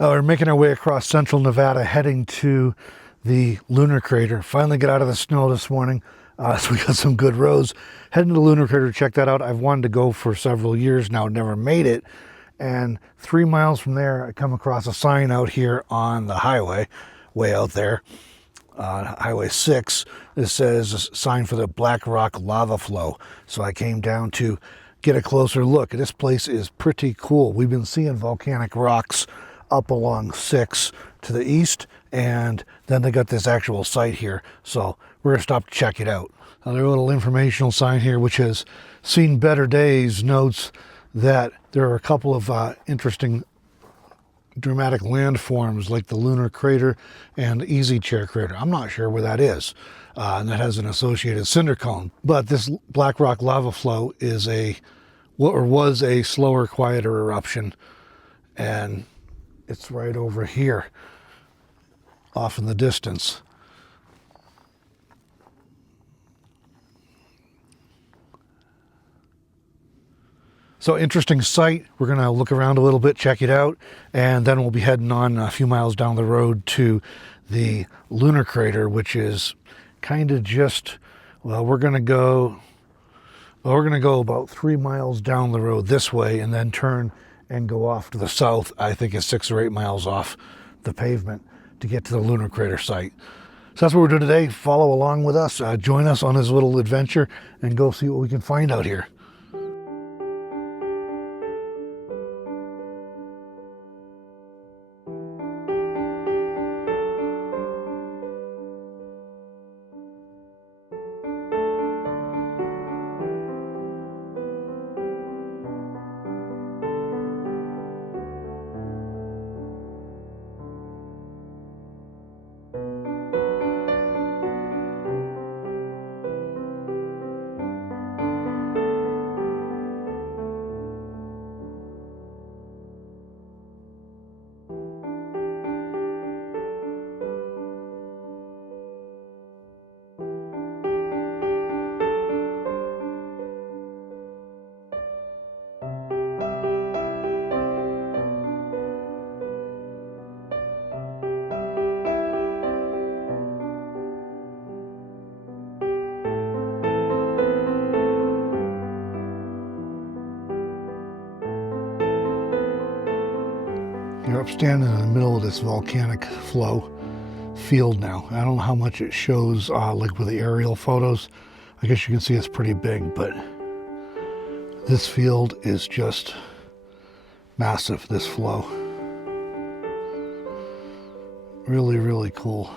We're making our way across central Nevada, heading to the lunar crater. Finally got out of the snow this morning, so we got some good roads. Heading to the lunar crater to check that out. I've wanted to go for several years now, never made it. And 3 miles from there, I come across a sign out here on the highway, way out there, Highway 6. It says a sign for the Black Rock lava flow. So I came down to get a closer look. This place is pretty cool. We've been seeing volcanic rocks up along 6 to the east, and then they got this actual site here. So we're gonna stop to check it out. Another little informational sign here, which has seen better days, notes that there are a couple of interesting dramatic landforms like the lunar crater and Easy Chair crater. I'm not sure where that is, and that has an associated cinder cone. But this Black Rock lava flow is was a slower, quieter eruption, and it's right over here, off in the distance. So interesting site. We're going to look around a little bit, check it out, and then we'll be heading on a few miles down the road to the lunar crater, which is kind of just, well, we're going to go about 3 miles down the road this way and then turn and go off to the south. I think it's 6 or 8 miles off the pavement to get to the lunar crater site. So that's what we're doing today. Follow along with us, join us on this little adventure, and go see what we can find out here. You're up standing in the middle of this volcanic flow field now. I don't know how much it shows like with the aerial photos. I guess you can see it's pretty big, but this field is just massive, this flow. Really, really cool.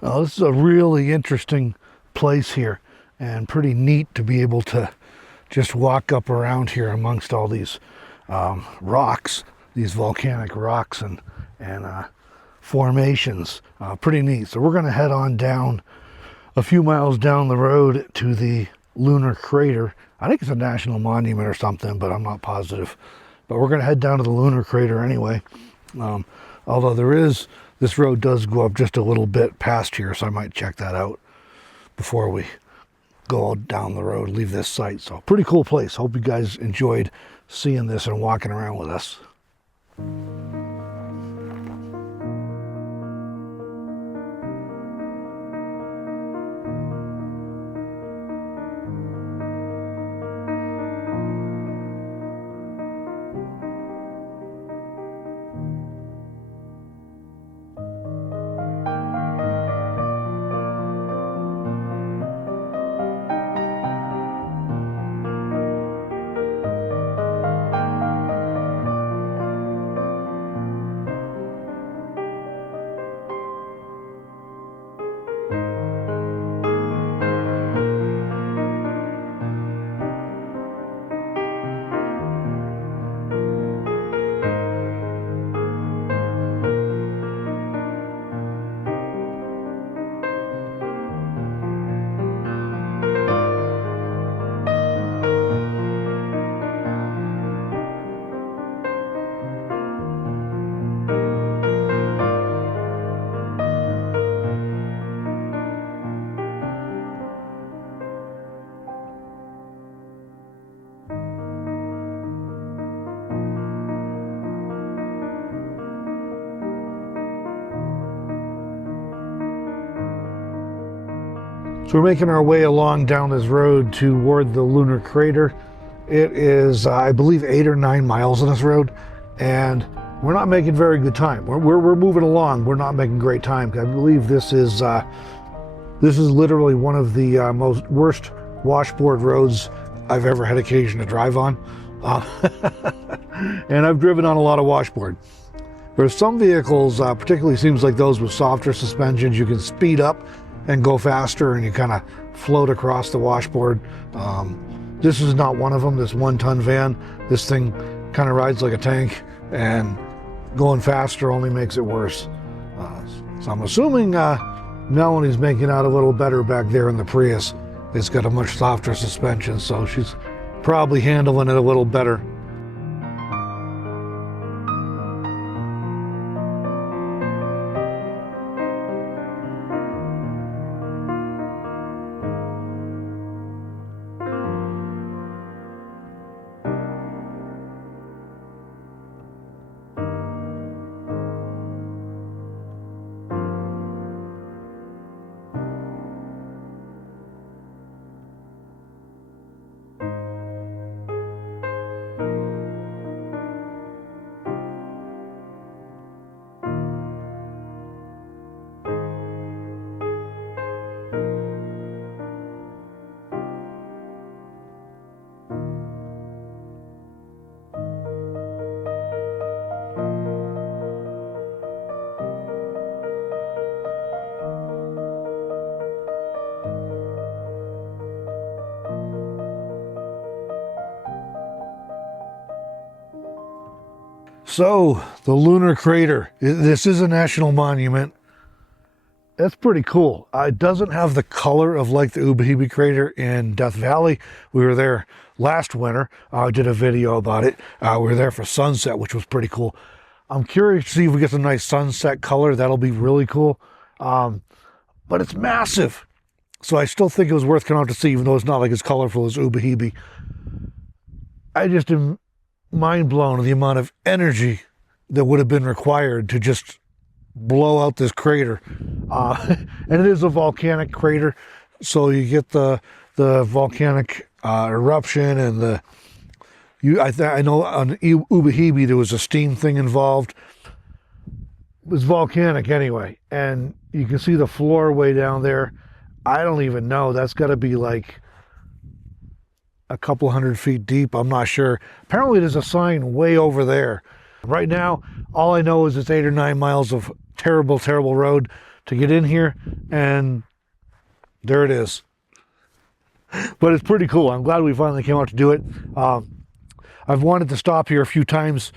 This is a really interesting place here, and pretty neat to be able to just walk up around here amongst all these rocks, these volcanic rocks and formations. Pretty neat. So we're going to head on down a few miles down the road to the lunar crater. I think it's a national monument or something, but I'm not positive. But we're going to head down to the lunar crater anyway. Although there is This road does go up just a little bit past here, so I might check that out before we go down the road, leave this site. So pretty cool place. Hope you guys enjoyed seeing this and walking around with us. So we're making our way along down this road toward the lunar crater. It is, I believe, 8 or 9 miles on this road, and we're not making very good time. We're moving along. We're not making great time. I believe this is literally one of the worst washboard roads I've ever had occasion to drive on. And I've driven on a lot of washboard. There's some vehicles, particularly seems like those with softer suspensions, you can speed up and go faster and you kind of float across the washboard. This is not one of them, this 1-ton van. This thing kind of rides like a tank, and going faster only makes it worse. So I'm assuming Melanie's making out a little better back there in the Prius. It's got a much softer suspension, so she's probably handling it a little better. So, the lunar crater. This is a national monument. That's pretty cool. It doesn't have the color of like the Ubahibi crater in Death Valley. We were there last winter. I did a video about it. We were there for sunset, which was pretty cool. I'm curious to see if we get some nice sunset color. That'll be really cool. But it's massive. So I still think it was worth coming out to see, even though it's not like as colorful as Ubahibi. I just am mind blown at the amount of energy that would have been required to just blow out this crater. And it is a volcanic crater, so you get the volcanic eruption, and I know on Ubahibi there was a steam thing involved. It was volcanic anyway, and you can see the floor way down there. I don't even know. That's got to be like a couple 100 feet deep. I'm not sure. Apparently there's a sign way over there. Right now, all I know is it's 8 or 9 miles of terrible, terrible road to get in here, and there it is. But it's pretty cool. I'm glad we finally came out to do it. I've wanted to stop here a few times.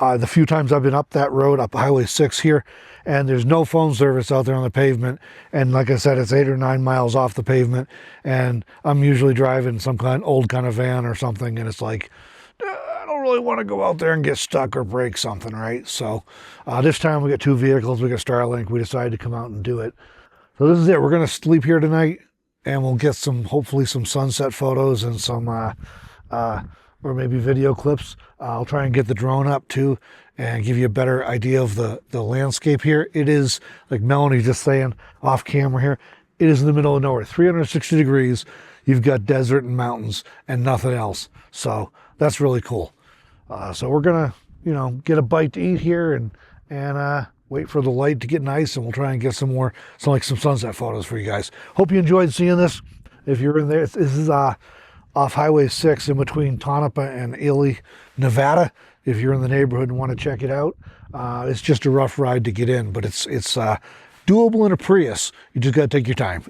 The few times I've been up that road, up Highway 6 here, and there's no phone service out there on the pavement. And like I said, it's 8 or 9 miles off the pavement, and I'm usually driving some old kind of van or something, and it's like, I don't don't really want to go out there and get stuck or break something, right? So this time we got 2 vehicles, we got Starlink, we decided to come out and do it. So this is it. We're going to sleep here tonight, and we'll get hopefully some sunset photos and some, or maybe video clips. I'll try and get the drone up too and give you a better idea of the landscape here. It is, like Melanie just saying off camera here, it is in the middle of nowhere, 360 degrees. You've got desert and mountains and nothing else. So that's really cool. So we're gonna, get a bite to eat here and wait for the light to get nice, and we'll try and get some sunset photos for you guys. Hope you enjoyed seeing this. If you're in there, this is off Highway 6 in between Tonopah and Ely, Nevada. If you're in the neighborhood and want to check it out, it's just a rough ride to get in, but it's doable in a Prius. You just got to take your time.